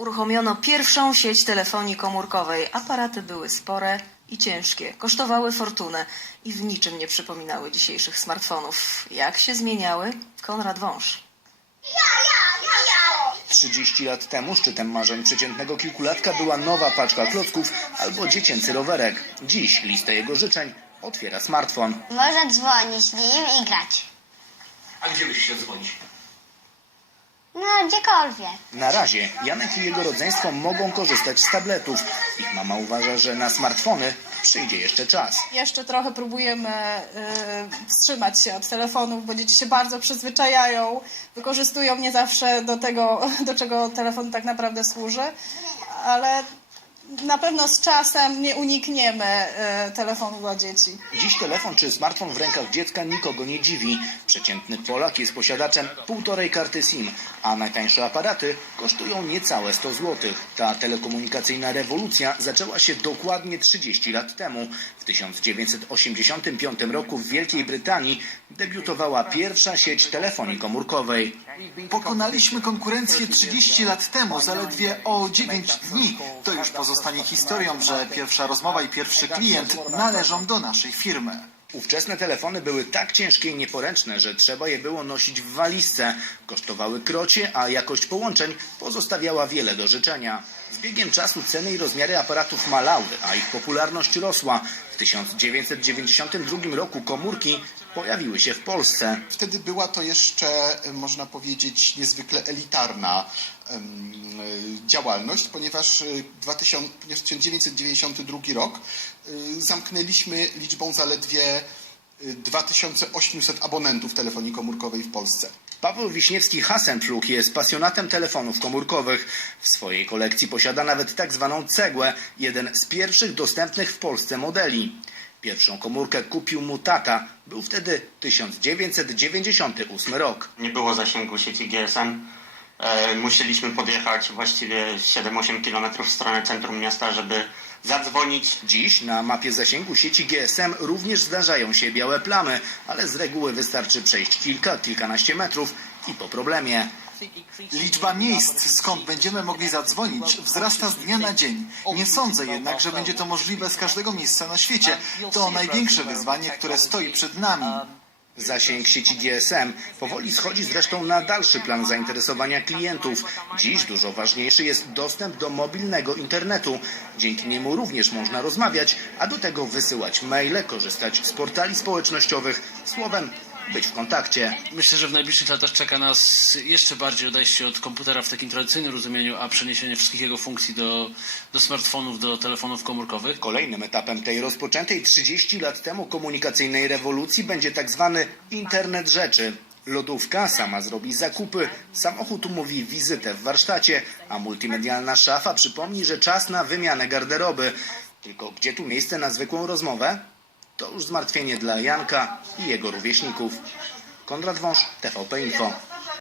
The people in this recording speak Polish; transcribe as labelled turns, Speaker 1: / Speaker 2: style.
Speaker 1: Uruchomiono pierwszą sieć telefonii komórkowej. Aparaty były spore i ciężkie, kosztowały fortunę i w niczym nie przypominały dzisiejszych smartfonów. Jak się zmieniały? Konrad Wąż.
Speaker 2: 30 lat temu szczytem marzeń przeciętnego kilkulatka była nowa paczka klocków albo dziecięcy rowerek. Dziś listę jego życzeń otwiera smartfon.
Speaker 3: Można dzwonić nim i grać.
Speaker 4: A gdzie byś się dzwonić?
Speaker 3: No, gdziekolwiek.
Speaker 2: Na razie Janek i jego rodzeństwo mogą korzystać z tabletów. Ich mama uważa, że na smartfony przyjdzie jeszcze czas.
Speaker 5: Jeszcze trochę próbujemy y, wstrzymać się od telefonów, bo dzieci się bardzo przyzwyczajają, wykorzystują nie zawsze do tego, do czego telefon tak naprawdę służy, ale na pewno z czasem nie unikniemy y, telefonu dla dzieci.
Speaker 2: Dziś telefon czy smartfon w rękach dziecka nikogo nie dziwi. Przeciętny Polak jest posiadaczem półtorej karty SIM, a najtańsze aparaty kosztują niecałe 100 zł. Ta telekomunikacyjna rewolucja zaczęła się dokładnie 30 lat temu. W 1985 roku w Wielkiej Brytanii debiutowała pierwsza sieć telefonii komórkowej.
Speaker 6: Pokonaliśmy konkurencję 30 lat temu, zaledwie o 9 dni. To już pozostanie historią, że pierwsza rozmowa i pierwszy klient należą do naszej firmy.
Speaker 2: Ówczesne telefony były tak ciężkie i nieporęczne, że trzeba je było nosić w walizce. Kosztowały krocie, a jakość połączeń pozostawiała wiele do życzenia. Z biegiem czasu ceny i rozmiary aparatów malały, a ich popularność rosła. W 1992 roku komórki pojawiły się w Polsce.
Speaker 7: Wtedy była to jeszcze, e, można powiedzieć, niezwykle elitarna e, działalność, ponieważ e, 2000, ponieważ 1992 rok e, zamknęliśmy liczbą zaledwie 2800 abonentów telefonii komórkowej w Polsce.
Speaker 2: Paweł Wiśniewski-Hasenpflug jest pasjonatem telefonów komórkowych. W swojej kolekcji posiada nawet tak zwaną cegłę, jeden z pierwszych dostępnych w Polsce modeli. Pierwszą komórkę kupił mu tata. Był wtedy 1998 rok.
Speaker 8: nie było zasięgu sieci GSM. E, musieliśmy podjechać właściwie 7-8 km w stronę centrum miasta, żeby zadzwonić.
Speaker 2: Dziś na mapie zasięgu sieci GSM również zdarzają się białe plamy, ale z reguły wystarczy przejść kilka, kilkanaście metrów i po problemie.
Speaker 6: Liczba miejsc, skąd będziemy mogli zadzwonić, wzrasta z dnia na dzień. Nie sądzę jednak, że będzie to możliwe z każdego miejsca na świecie. To największe wyzwanie, które stoi przed nami.
Speaker 2: Zasięg sieci GSM powoli schodzi zresztą na dalszy plan zainteresowania klientów. Dziś dużo ważniejszy jest dostęp do mobilnego internetu. Dzięki niemu również można rozmawiać, a do tego wysyłać maile, korzystać z portali społecznościowych, słowem być w kontakcie.
Speaker 4: Myślę, że w najbliższych latach czeka nas jeszcze bardziej odejście od komputera w takim tradycyjnym rozumieniu, a przeniesienie wszystkich jego funkcji do, do smartfonów, do telefonów komórkowych.
Speaker 2: Kolejnym etapem tej rozpoczętej 30 lat temu komunikacyjnej rewolucji będzie tak zwany internet rzeczy. Lodówka sama zrobi zakupy, samochód umówi wizytę w warsztacie, a multimedialna szafa przypomni, że czas na wymianę garderoby. Tylko gdzie tu miejsce na zwykłą rozmowę? To już zmartwienie dla Janka i jego rówieśników. Konrad Wąż, TVP Info.